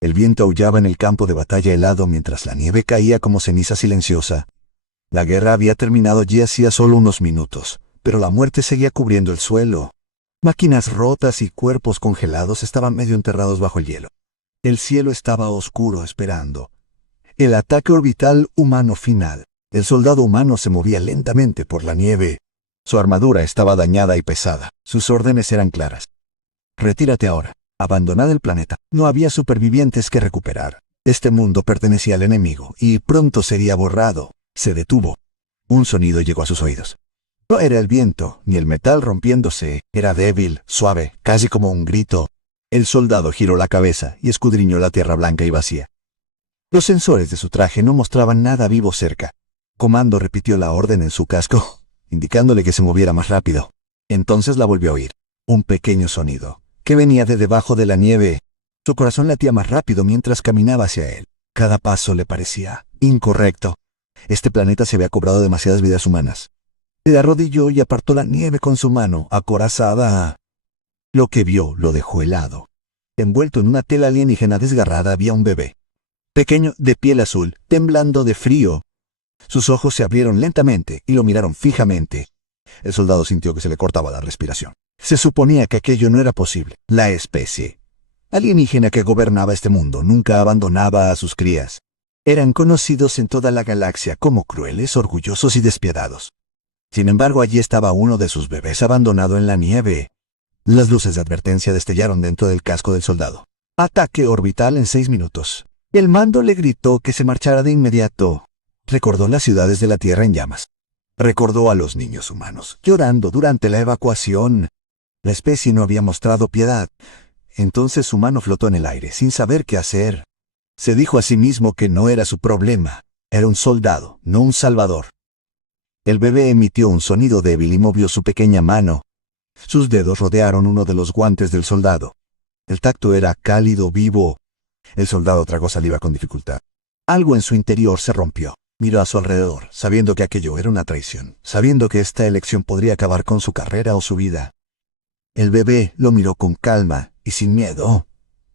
El viento aullaba en el campo de batalla helado mientras la nieve caía como ceniza silenciosa. La guerra había terminado allí hacía solo unos minutos, pero la muerte seguía cubriendo el suelo. Máquinas rotas y cuerpos congelados estaban medio enterrados bajo el hielo. El cielo estaba oscuro esperando el ataque orbital humano final. El soldado humano se movía lentamente por la nieve. Su armadura estaba dañada y pesada. Sus órdenes eran claras. Retírate ahora. Abandonad el planeta. No había supervivientes que recuperar. Este mundo pertenecía al enemigo, y pronto sería borrado. Se detuvo. Un sonido llegó a sus oídos. No era el viento, ni el metal rompiéndose. Era débil, suave, casi como un grito. El soldado giró la cabeza y escudriñó la tierra blanca y vacía. Los sensores de su traje no mostraban nada vivo cerca. Comando repitió la orden en su casco, indicándole que se moviera más rápido. Entonces la volvió a oír. Un pequeño sonido, que venía de debajo de la nieve. Su corazón latía más rápido mientras caminaba hacia él. Cada paso le parecía incorrecto. Este planeta se había cobrado demasiadas vidas humanas. Se arrodilló y apartó la nieve con su mano, acorazada. Lo que vio lo dejó helado. Envuelto en una tela alienígena desgarrada había un bebé. Pequeño, de piel azul, temblando de frío. Sus ojos se abrieron lentamente y lo miraron fijamente. El soldado sintió que se le cortaba la respiración. Se suponía que aquello no era posible. La especie alienígena que gobernaba este mundo nunca abandonaba a sus crías. Eran conocidos en toda la galaxia como crueles, orgullosos y despiadados. Sin embargo, allí estaba uno de sus bebés abandonado en la nieve. Las luces de advertencia destellaron dentro del casco del soldado. Ataque orbital en 6 minutos. El mando le gritó que se marchara de inmediato. Recordó las ciudades de la Tierra en llamas. Recordó a los niños humanos, llorando durante la evacuación. La especie no había mostrado piedad. Entonces su mano flotó en el aire, sin saber qué hacer. Se dijo a sí mismo que no era su problema. Era un soldado, no un salvador. El bebé emitió un sonido débil y movió su pequeña mano. Sus dedos rodearon uno de los guantes del soldado. El tacto era cálido, vivo. El soldado tragó saliva con dificultad. Algo en su interior se rompió. Miró a su alrededor, sabiendo que aquello era una traición, sabiendo que esta elección podría acabar con su carrera o su vida. El bebé lo miró con calma y sin miedo,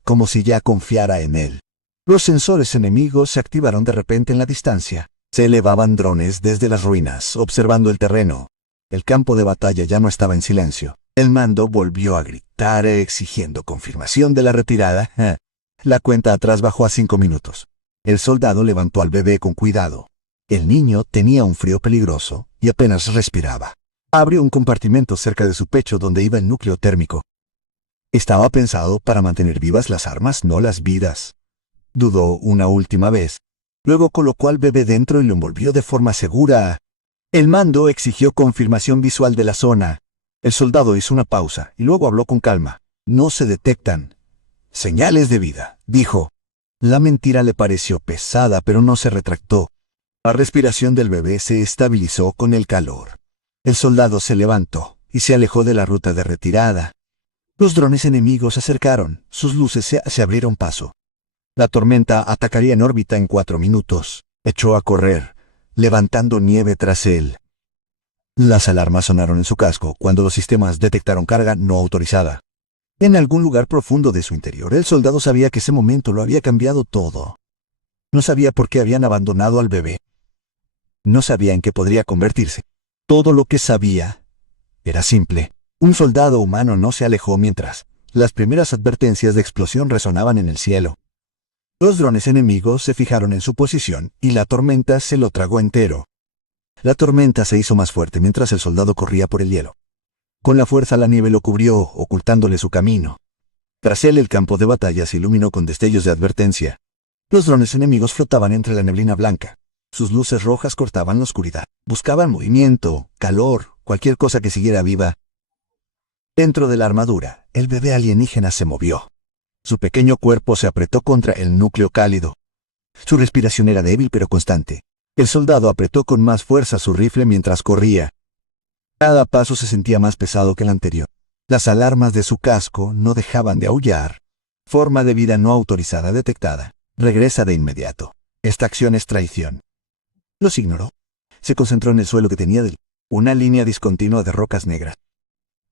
como si ya confiara en él. Los sensores enemigos se activaron de repente en la distancia. Se elevaban drones desde las ruinas, observando el terreno. El campo de batalla ya no estaba en silencio. El mando volvió a gritar, exigiendo confirmación de la retirada. La cuenta atrás bajó a 5 minutos. El soldado levantó al bebé con cuidado. El niño tenía un frío peligroso y apenas respiraba. Abrió un compartimento cerca de su pecho donde iba el núcleo térmico. Estaba pensado para mantener vivas las armas, no las vidas. Dudó una última vez. Luego colocó al bebé dentro y lo envolvió de forma segura. El mando exigió confirmación visual de la zona. El soldado hizo una pausa y luego habló con calma. No se detectan señales de vida, dijo. La mentira le pareció pesada, pero no se retractó. La respiración del bebé se estabilizó con el calor. El soldado se levantó y se alejó de la ruta de retirada. Los drones enemigos se acercaron. Sus luces se abrieron paso. La tormenta atacaría en órbita en 4 minutos. Echó a correr, levantando nieve tras él. Las alarmas sonaron en su casco cuando los sistemas detectaron carga no autorizada. En algún lugar profundo de su interior, el soldado sabía que ese momento lo había cambiado todo. No sabía por qué habían abandonado al bebé. No sabía en qué podría convertirse. Todo lo que sabía era simple. Un soldado humano no se alejó mientras las primeras advertencias de explosión resonaban en el cielo. Los drones enemigos se fijaron en su posición y la tormenta se lo tragó entero. La tormenta se hizo más fuerte mientras el soldado corría por el hielo. Con la fuerza la nieve lo cubrió, ocultándole su camino. Tras él el campo de batalla se iluminó con destellos de advertencia. Los drones enemigos flotaban entre la neblina blanca. Sus luces rojas cortaban la oscuridad. Buscaban movimiento, calor, cualquier cosa que siguiera viva. Dentro de la armadura, el bebé alienígena se movió. Su pequeño cuerpo se apretó contra el núcleo cálido. Su respiración era débil pero constante. El soldado apretó con más fuerza su rifle mientras corría. Cada paso se sentía más pesado que el anterior. Las alarmas de su casco no dejaban de aullar. Forma de vida no autorizada detectada. Regresa de inmediato. Esta acción es traición. Los ignoró. Se concentró en el suelo que tenía una línea discontinua de rocas negras.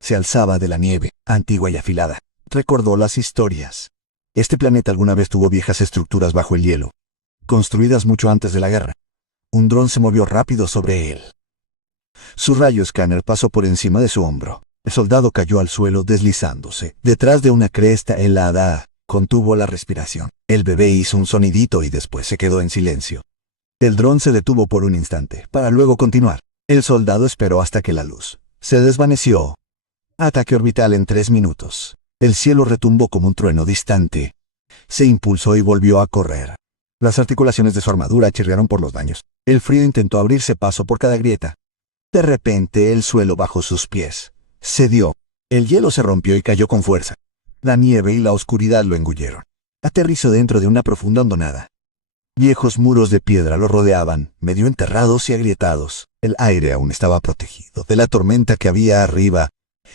Se alzaba de la nieve, antigua y afilada. Recordó las historias. Este planeta alguna vez tuvo viejas estructuras bajo el hielo, construidas mucho antes de la guerra. Un dron se movió rápido sobre él. Su rayo escáner pasó por encima de su hombro. El soldado cayó al suelo deslizándose. Detrás de una cresta helada, contuvo la respiración. El bebé hizo un sonidito y después se quedó en silencio. El dron se detuvo por un instante, para luego continuar. El soldado esperó hasta que la luz se desvaneció. Ataque orbital en 3 minutos. El cielo retumbó como un trueno distante. Se impulsó y volvió a correr. Las articulaciones de su armadura chirriaron por los daños. El frío intentó abrirse paso por cada grieta. De repente, el suelo bajo sus pies cedió. El hielo se rompió y cayó con fuerza. La nieve y la oscuridad lo engulleron. Aterrizó dentro de una profunda hondonada. Viejos muros de piedra lo rodeaban, medio enterrados y agrietados. El aire aún estaba protegido de la tormenta que había arriba.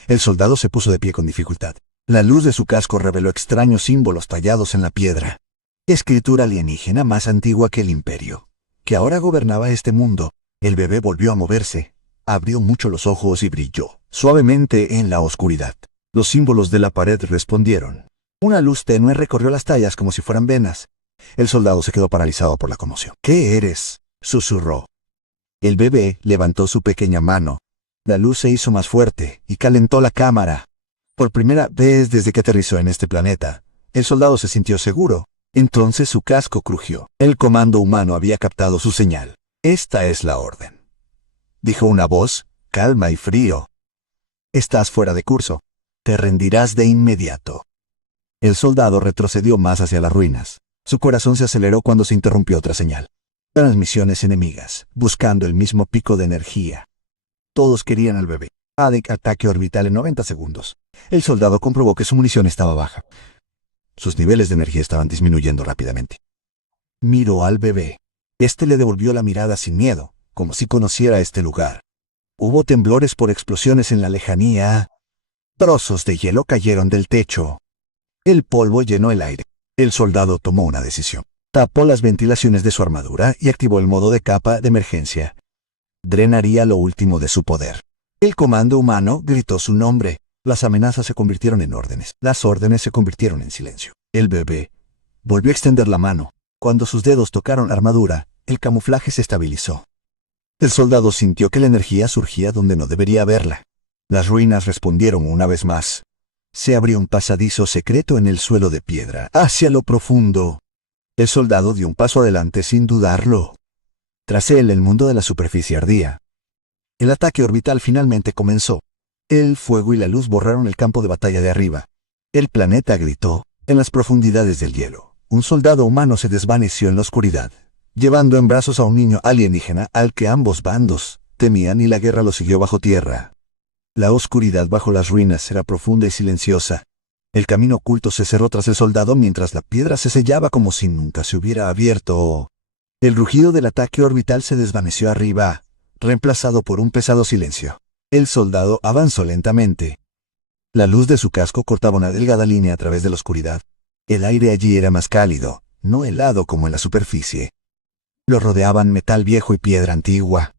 El soldado se puso de pie con dificultad. La luz de su casco reveló extraños símbolos tallados en la piedra. Escritura alienígena más antigua que el imperio, que ahora gobernaba este mundo. El bebé volvió a moverse, abrió mucho los ojos y brilló suavemente en la oscuridad. Los símbolos de la pared respondieron. Una luz tenue recorrió las tallas como si fueran venas. El soldado se quedó paralizado por la conmoción. ¿Qué eres?, susurró. El bebé levantó su pequeña mano. La luz se hizo más fuerte y calentó la cámara. Por primera vez desde que aterrizó en este planeta, el soldado se sintió seguro. Entonces su casco crujió. El comando humano había captado su señal. Esta es la orden, dijo una voz, calma y frío. Estás fuera de curso. Te rendirás de inmediato. El soldado retrocedió más hacia las ruinas. Su corazón se aceleró cuando se interrumpió otra señal. Transmisiones enemigas, buscando el mismo pico de energía. Todos querían al bebé. Ataque orbital en 90 segundos. El soldado comprobó que su munición estaba baja. Sus niveles de energía estaban disminuyendo rápidamente. Miró al bebé. Este le devolvió la mirada sin miedo, como si conociera este lugar. Hubo temblores por explosiones en la lejanía. Trozos de hielo cayeron del techo. El polvo llenó el aire. El soldado tomó una decisión. Tapó las ventilaciones de su armadura y activó el modo de capa de emergencia. Drenaría lo último de su poder. El comando humano gritó su nombre. Las amenazas se convirtieron en órdenes. Las órdenes se convirtieron en silencio. El bebé volvió a extender la mano. Cuando sus dedos tocaron la armadura, el camuflaje se estabilizó. El soldado sintió que la energía surgía donde no debería haberla. Las ruinas respondieron una vez más. Se abrió un pasadizo secreto en el suelo de piedra, hacia lo profundo. El soldado dio un paso adelante sin dudarlo. Tras él, el mundo de la superficie ardía. El ataque orbital finalmente comenzó. El fuego y la luz borraron el campo de batalla de arriba. El planeta gritó. En las profundidades del hielo, un soldado humano se desvaneció en la oscuridad, llevando en brazos a un niño alienígena al que ambos bandos temían, y la guerra lo siguió bajo tierra. La oscuridad bajo las ruinas era profunda y silenciosa. El camino oculto se cerró tras el soldado mientras la piedra se sellaba como si nunca se hubiera abierto. El rugido del ataque orbital se desvaneció arriba, reemplazado por un pesado silencio. El soldado avanzó lentamente. La luz de su casco cortaba una delgada línea a través de la oscuridad. El aire allí era más cálido, no helado como en la superficie. Lo rodeaban metal viejo y piedra antigua.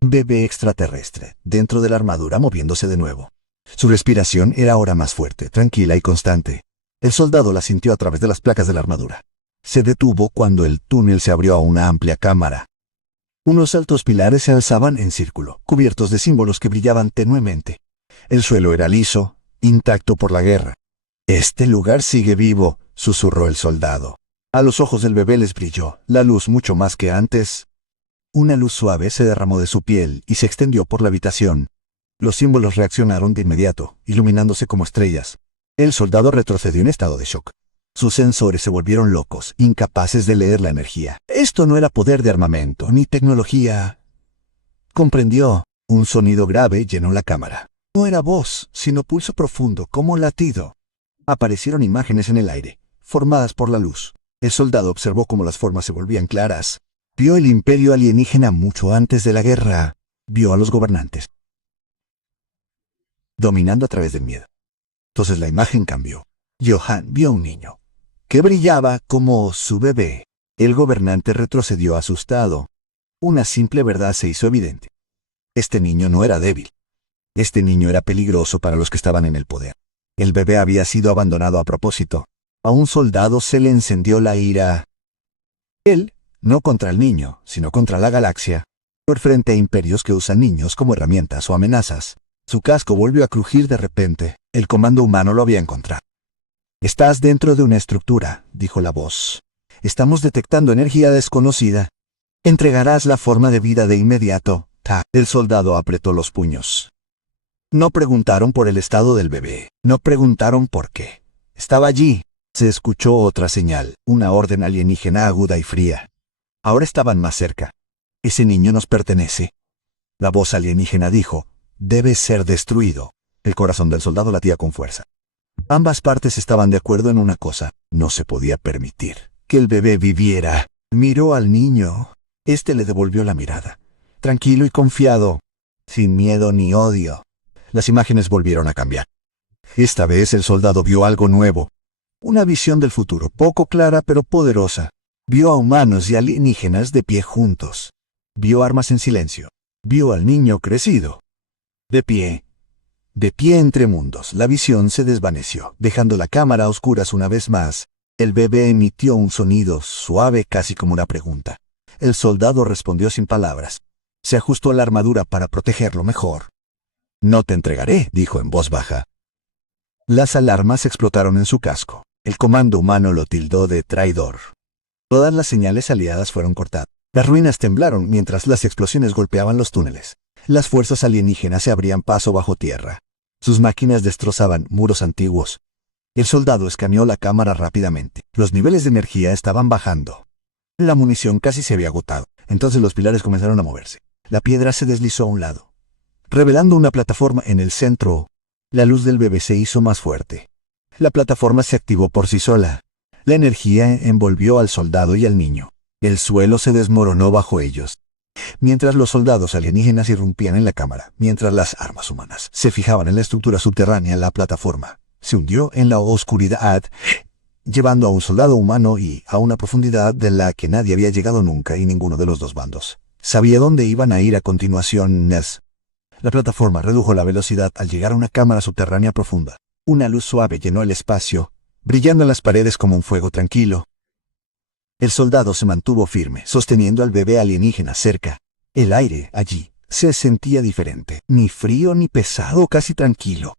Bebé extraterrestre, dentro de la armadura, moviéndose de nuevo. Su respiración era ahora más fuerte, tranquila y constante. El soldado la sintió a través de las placas de la armadura. Se detuvo cuando el túnel se abrió a una amplia cámara. Unos altos pilares se alzaban en círculo, cubiertos de símbolos que brillaban tenuemente. El suelo era liso, intacto por la guerra. «Este lugar sigue vivo», susurró el soldado. A los ojos del bebé les brilló la luz mucho más que antes. Una luz suave se derramó de su piel y se extendió por la habitación. Los símbolos reaccionaron de inmediato, iluminándose como estrellas. El soldado retrocedió en estado de shock. Sus sensores se volvieron locos, incapaces de leer la energía. Esto no era poder de armamento, ni tecnología. Comprendió. Un sonido grave llenó la cámara. No era voz, sino pulso profundo, como latido. Aparecieron imágenes en el aire, formadas por la luz. El soldado observó cómo las formas se volvían claras. Vio el imperio alienígena mucho antes de la guerra. Vio a los gobernantes dominando a través del miedo. Entonces la imagen cambió. Johann vio a un niño que brillaba como su bebé. El gobernante retrocedió asustado. Una simple verdad se hizo evidente. Este niño no era débil. Este niño era peligroso para los que estaban en el poder. El bebé había sido abandonado a propósito. A un soldado se le encendió la ira. Él, no contra el niño, sino contra la galaxia. Por frente a imperios que usan niños como herramientas o amenazas. Su casco volvió a crujir de repente. El comando humano lo había encontrado. «Estás dentro de una estructura», dijo la voz. «Estamos detectando energía desconocida. Entregarás la forma de vida de inmediato». El soldado apretó los puños. No preguntaron por el estado del bebé. No preguntaron por qué. Estaba allí. Se escuchó otra señal, una orden alienígena aguda y fría. Ahora estaban más cerca. «Ese niño nos pertenece». La voz alienígena dijo, «Debe ser destruido». El corazón del soldado latía con fuerza. Ambas partes estaban de acuerdo en una cosa. No se podía permitir que el bebé viviera. Miró al niño. Este le devolvió la mirada. Tranquilo y confiado. Sin miedo ni odio. Las imágenes volvieron a cambiar. Esta vez el soldado vio algo nuevo. Una visión del futuro, poco clara pero poderosa. Vio a humanos y alienígenas de pie juntos. Vio armas en silencio. Vio al niño crecido. De pie entre mundos. La visión se desvaneció, dejando la cámara a oscuras una vez más. El bebé emitió un sonido suave, casi como una pregunta. El soldado respondió sin palabras. Se ajustó a la armadura para protegerlo mejor. «No te entregaré», dijo en voz baja. Las alarmas explotaron en su casco. El comando humano lo tildó de traidor. Todas las señales aliadas fueron cortadas. Las ruinas temblaron mientras las explosiones golpeaban los túneles. Las fuerzas alienígenas se abrían paso bajo tierra. Sus máquinas destrozaban muros antiguos. El soldado escaneó la cámara rápidamente. Los niveles de energía estaban bajando. La munición casi se había agotado. Entonces los pilares comenzaron a moverse. La piedra se deslizó a un lado, revelando una plataforma en el centro. La luz del bebé se hizo más fuerte. La plataforma se activó por sí sola. La energía envolvió al soldado y al niño. El suelo se desmoronó bajo ellos. Mientras los soldados alienígenas irrumpían en la cámara, mientras las armas humanas se fijaban en la estructura subterránea, la plataforma se hundió en la oscuridad, llevando a un soldado humano y a una profundidad de la que nadie había llegado nunca y ninguno de los dos bandos sabía dónde iban a ir a continuación. La plataforma redujo la velocidad al llegar a una cámara subterránea profunda. Una luz suave llenó el espacio, brillando en las paredes como un fuego tranquilo. El soldado se mantuvo firme, sosteniendo al bebé alienígena cerca. El aire, allí, se sentía diferente, ni frío ni pesado, casi tranquilo.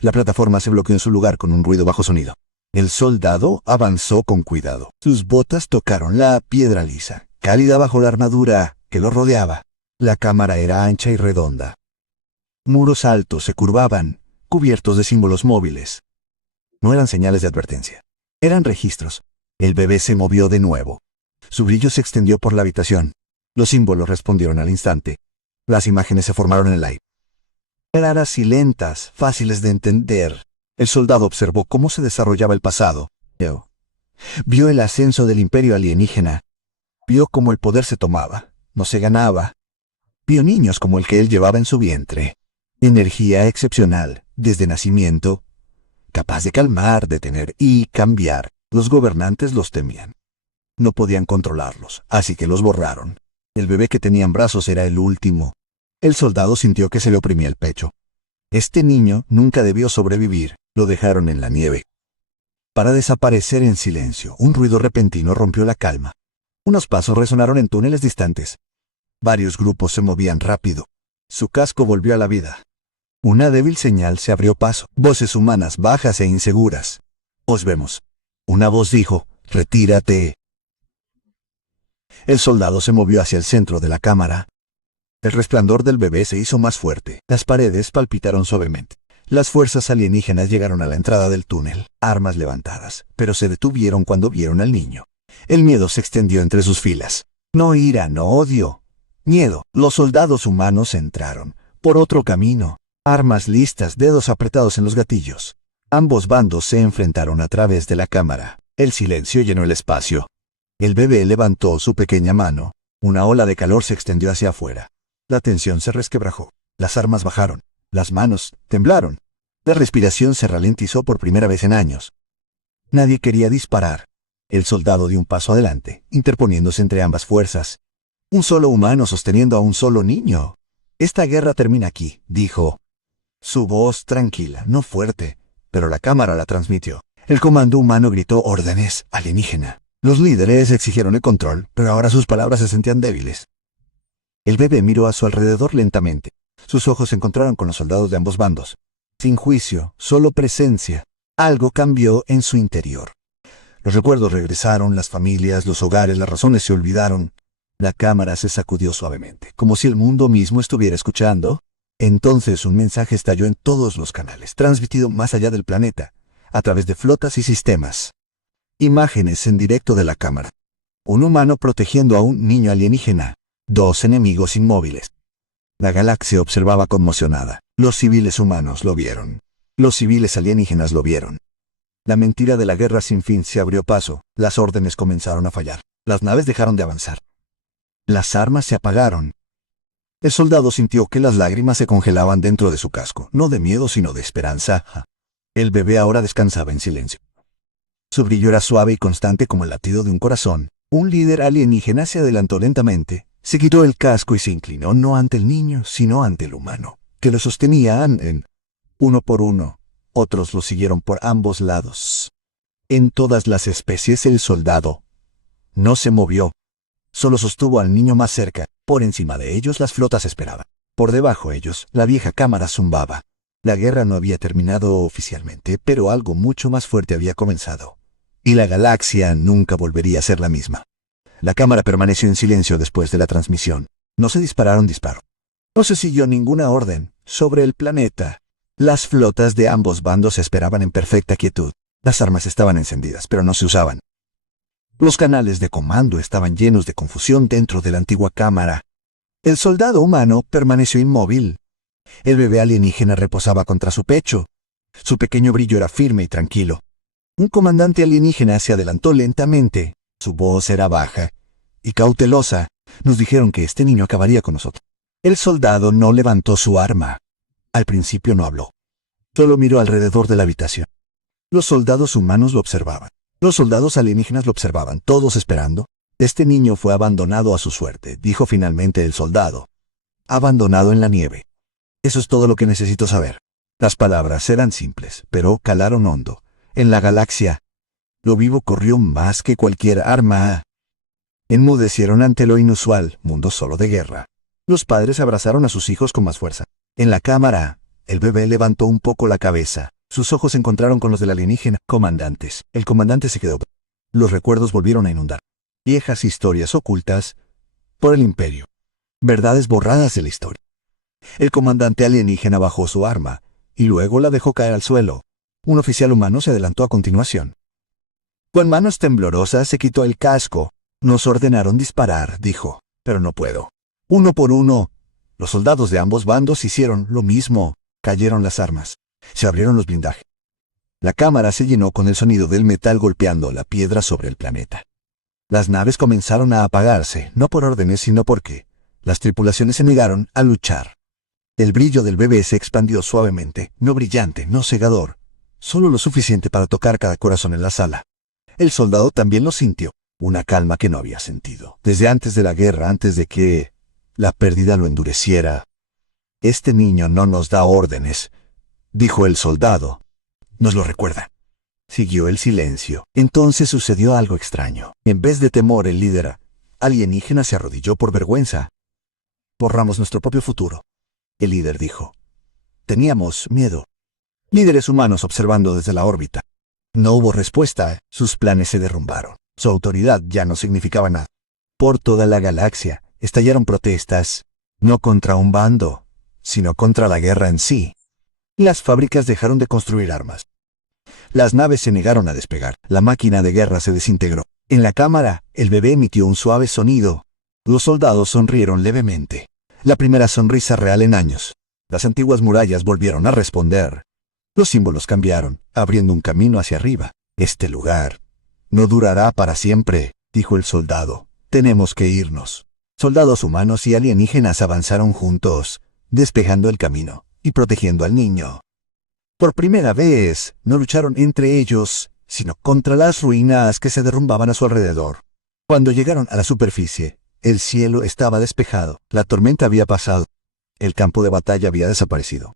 La plataforma se bloqueó en su lugar con un ruido bajo sonido. El soldado avanzó con cuidado. Sus botas tocaron la piedra lisa, cálida bajo la armadura que lo rodeaba. La cámara era ancha y redonda. Muros altos se curvaban, cubiertos de símbolos móviles. No eran señales de advertencia. Eran registros. El bebé se movió de nuevo. Su brillo se extendió por la habitación. Los símbolos respondieron al instante. Las imágenes se formaron en el aire. Claras y lentas, fáciles de entender. El soldado observó cómo se desarrollaba el pasado. Vio el ascenso del imperio alienígena. Vio cómo el poder se tomaba, no se ganaba. Vio niños como el que él llevaba en su vientre. Energía excepcional, desde nacimiento, capaz de calmar, detener y cambiar. Los gobernantes los temían. No podían controlarlos, así que los borraron. El bebé que tenía en brazos era el último. El soldado sintió que se le oprimía el pecho. Este niño nunca debió sobrevivir. Lo dejaron en la nieve, para desaparecer en silencio. Un ruido repentino rompió la calma. Unos pasos resonaron en túneles distantes. Varios grupos se movían rápido. Su casco volvió a la vida. Una débil señal se abrió paso. Voces humanas bajas e inseguras. «Os vemos». Una voz dijo, «Retírate». El soldado se movió hacia el centro de la cámara. El resplandor del bebé se hizo más fuerte. Las paredes palpitaron suavemente. Las fuerzas alienígenas llegaron a la entrada del túnel, armas levantadas, pero se detuvieron cuando vieron al niño. El miedo se extendió entre sus filas. No ira, no odio. Miedo. Los soldados humanos entraron por otro camino. Armas listas, dedos apretados en los gatillos. Ambos bandos se enfrentaron a través de la cámara. El silencio llenó el espacio. El bebé levantó su pequeña mano. Una ola de calor se extendió hacia afuera. La tensión se resquebrajó. Las armas bajaron. Las manos temblaron. La respiración se ralentizó por primera vez en años. Nadie quería disparar. El soldado dio un paso adelante, interponiéndose entre ambas fuerzas. Un solo humano sosteniendo a un solo niño. «Esta guerra termina aquí», dijo. Su voz tranquila, no fuerte, pero la cámara la transmitió. El comando humano gritó órdenes alienígena. Los líderes exigieron el control, pero ahora sus palabras se sentían débiles. El bebé miró a su alrededor lentamente. Sus ojos se encontraron con los soldados de ambos bandos. Sin juicio, solo presencia. Algo cambió en su interior. Los recuerdos regresaron, las familias, los hogares, las razones se olvidaron. La cámara se sacudió suavemente, como si el mundo mismo estuviera escuchando. Entonces un mensaje estalló en todos los canales, transmitido más allá del planeta, a través de flotas y sistemas. Imágenes en directo de la cámara. Un humano protegiendo a un niño alienígena. Dos enemigos inmóviles. La galaxia observaba conmocionada. Los civiles humanos lo vieron. Los civiles alienígenas lo vieron. La mentira de la guerra sin fin se abrió paso. Las órdenes comenzaron a fallar. Las naves dejaron de avanzar. Las armas se apagaron. El soldado sintió que las lágrimas se congelaban dentro de su casco, no de miedo sino de esperanza. El bebé ahora descansaba en silencio. Su brillo era suave y constante como el latido de un corazón. Un líder alienígena se adelantó lentamente, se quitó el casco y se inclinó no ante el niño, sino ante el humano, que lo sostenían uno por uno. Otros lo siguieron por ambos lados. En todas las especies el soldado no se movió. Solo sostuvo al niño más cerca. Por encima de ellos las flotas esperaban. Por debajo de ellos, la vieja cámara zumbaba. La guerra no había terminado oficialmente, pero algo mucho más fuerte había comenzado. Y la galaxia nunca volvería a ser la misma. La cámara permaneció en silencio después de la transmisión. No se dispararon disparos. No se siguió ninguna orden sobre el planeta. Las flotas de ambos bandos esperaban en perfecta quietud. Las armas estaban encendidas, pero no se usaban. Los canales de comando estaban llenos de confusión dentro de la antigua cámara. El soldado humano permaneció inmóvil. El bebé alienígena reposaba contra su pecho. Su pequeño brillo era firme y tranquilo. Un comandante alienígena se adelantó lentamente. Su voz era baja y cautelosa. Nos dijeron que este niño acabaría con nosotros. El soldado no levantó su arma. Al principio no habló. Solo miró alrededor de la habitación. Los soldados humanos lo observaban. Los soldados alienígenas lo observaban, todos esperando. Este niño fue abandonado a su suerte, dijo finalmente el soldado. Abandonado en la nieve. Eso es todo lo que necesito saber. Las palabras eran simples, pero calaron hondo. En la galaxia, lo vivo corrió más que cualquier arma. Enmudecieron ante lo inusual, mundo solo de guerra. Los padres abrazaron a sus hijos con más fuerza. En la cámara, el bebé levantó un poco la cabeza. Sus ojos se encontraron con los del alienígena. Comandantes. El comandante se quedó. Los recuerdos volvieron a inundar. Viejas historias ocultas por el imperio. Verdades borradas de la historia. El comandante alienígena bajó su arma y luego la dejó caer al suelo. Un oficial humano se adelantó a continuación. Con manos temblorosas se quitó el casco. Nos ordenaron disparar, dijo, pero no puedo. Uno por uno. Los soldados de ambos bandos hicieron lo mismo. Cayeron las armas. Se abrieron los blindajes. La cámara se llenó con el sonido del metal golpeando la piedra sobre el planeta. Las naves comenzaron a apagarse, no por órdenes, sino porque las tripulaciones se negaron a luchar. El brillo del bebé se expandió suavemente, no brillante, no cegador, solo lo suficiente para tocar cada corazón en la sala. El soldado también lo sintió, una calma que no había sentido, desde antes de la guerra, antes de que la pérdida lo endureciera. Este niño no nos da órdenes, dijo el soldado. Nos lo recuerda. Siguió el silencio. Entonces sucedió algo extraño. En vez de temor, el líder alienígena se arrodilló por vergüenza. Borramos nuestro propio futuro. El líder dijo. Teníamos miedo. Líderes humanos observando desde la órbita. No hubo respuesta. Sus planes se derrumbaron. Su autoridad ya no significaba nada. Por toda la galaxia estallaron protestas, no contra un bando, sino contra la guerra en sí. Las fábricas dejaron de construir armas. Las naves se negaron a despegar. La máquina de guerra se desintegró. En la cámara, el bebé emitió un suave sonido. Los soldados sonrieron levemente. La primera sonrisa real en años. Las antiguas murallas volvieron a responder. Los símbolos cambiaron, abriendo un camino hacia arriba. Este lugar no durará para siempre, dijo el soldado. Tenemos que irnos. Soldados humanos y alienígenas avanzaron juntos, despejando el camino y protegiendo al niño. Por primera vez, no lucharon entre ellos, sino contra las ruinas que se derrumbaban a su alrededor. Cuando llegaron a la superficie, el cielo estaba despejado, la tormenta había pasado, el campo de batalla había desaparecido.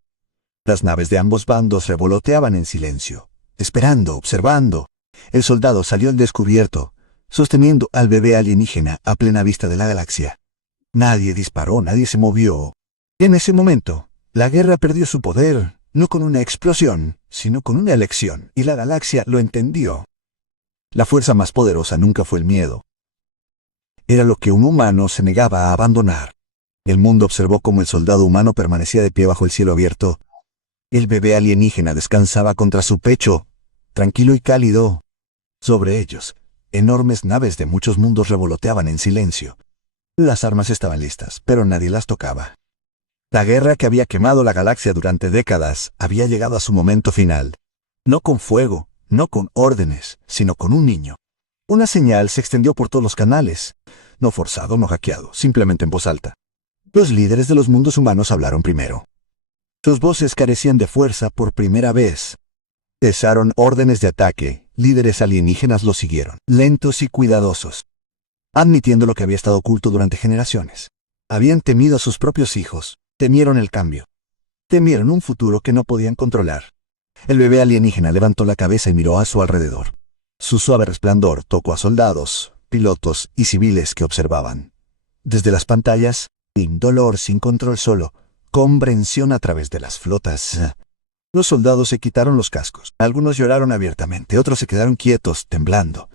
Las naves de ambos bandos revoloteaban en silencio. esperando, observando. El soldado salió al descubierto, sosteniendo al bebé alienígena a plena vista de la galaxia. Nadie disparó, nadie se movió. En ese momento, la guerra perdió su poder, no con una explosión, sino con una elección, y la galaxia lo entendió. La fuerza más poderosa nunca fue el miedo. Era lo que un humano se negaba a abandonar. El mundo observó cómo el soldado humano permanecía de pie bajo el cielo abierto. El bebé alienígena descansaba contra su pecho, tranquilo y cálido. Sobre ellos, enormes naves de muchos mundos revoloteaban en silencio. Las armas estaban listas, pero nadie las tocaba. La guerra que había quemado la galaxia durante décadas había llegado a su momento final. No con fuego, no con órdenes, sino con un niño. Una señal se extendió por todos los canales. No forzado, no hackeado, simplemente en voz alta. Los líderes de los mundos humanos hablaron primero. Sus voces carecían de fuerza por primera vez. Cesaron órdenes de ataque, líderes alienígenas los siguieron, lentos y cuidadosos, admitiendo lo que había estado oculto durante generaciones. Habían temido a sus propios hijos, temieron el cambio, temieron un futuro que no podían controlar. El bebé alienígena levantó la cabeza y miró a su alrededor. Su suave resplandor tocó a soldados, pilotos y civiles que observaban. Desde las pantallas, sin dolor, sin control, solo comprensión a través de las flotas. Los soldados se quitaron los cascos. Algunos lloraron abiertamente, otros se quedaron quietos, temblando.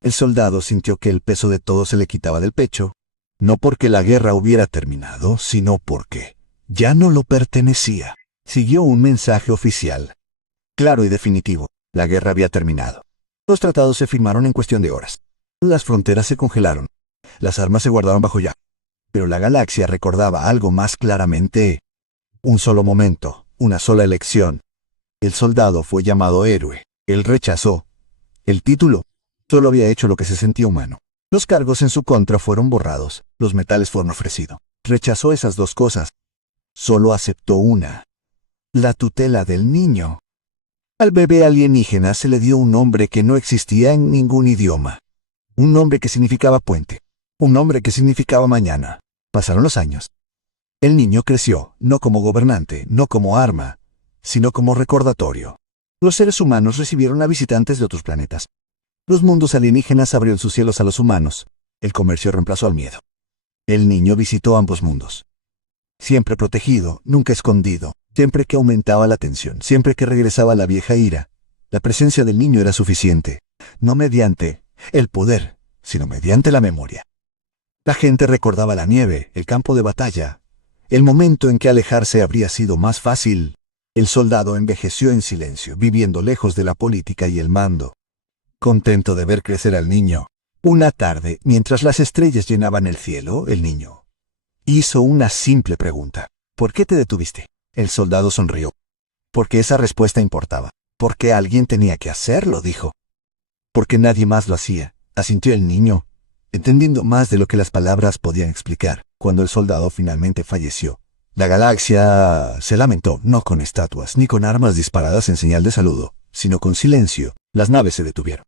El soldado sintió que el peso de todo se le quitaba del pecho, no porque la guerra hubiera terminado, sino porque ya no lo pertenecía. Siguió un mensaje oficial, claro y definitivo: la guerra había terminado. Los tratados se firmaron en cuestión de horas. Las fronteras se congelaron. Las armas se guardaron bajo llave. Pero la galaxia recordaba algo más claramente. Un solo momento, una sola elección. El soldado fue llamado héroe. Él rechazó el título. Solo había hecho lo que se sentía humano. Los cargos en su contra fueron borrados. Los metales fueron ofrecidos. Rechazó esas dos cosas. Solo aceptó una: la tutela del niño. Al bebé alienígena se le dio un nombre que no existía en ningún idioma. Un nombre que significaba puente. Un nombre que significaba mañana. Pasaron los años. El niño creció, no como gobernante, no como arma, sino como recordatorio. Los seres humanos recibieron a visitantes de otros planetas. Los mundos alienígenas abrieron sus cielos a los humanos. El comercio reemplazó al miedo. El niño visitó ambos mundos. Siempre protegido, nunca escondido. Siempre que aumentaba la tensión, siempre que regresaba la vieja ira, la presencia del niño era suficiente. No mediante el poder, sino mediante la memoria. La gente recordaba la nieve, el campo de batalla, el momento en que alejarse habría sido más fácil. El soldado envejeció en silencio, viviendo lejos de la política y el mando, contento de ver crecer al niño. Una tarde, mientras las estrellas llenaban el cielo, el niño hizo una simple pregunta: ¿por qué te detuviste? El soldado sonrió. Porque esa respuesta importaba. Porque alguien tenía que hacerlo, dijo. Porque nadie más lo hacía, asintió el niño, entendiendo más de lo que las palabras podían explicar. Cuando el soldado finalmente falleció, la galaxia se lamentó, no con estatuas ni con armas disparadas en señal de saludo, sino con silencio. Las naves se detuvieron.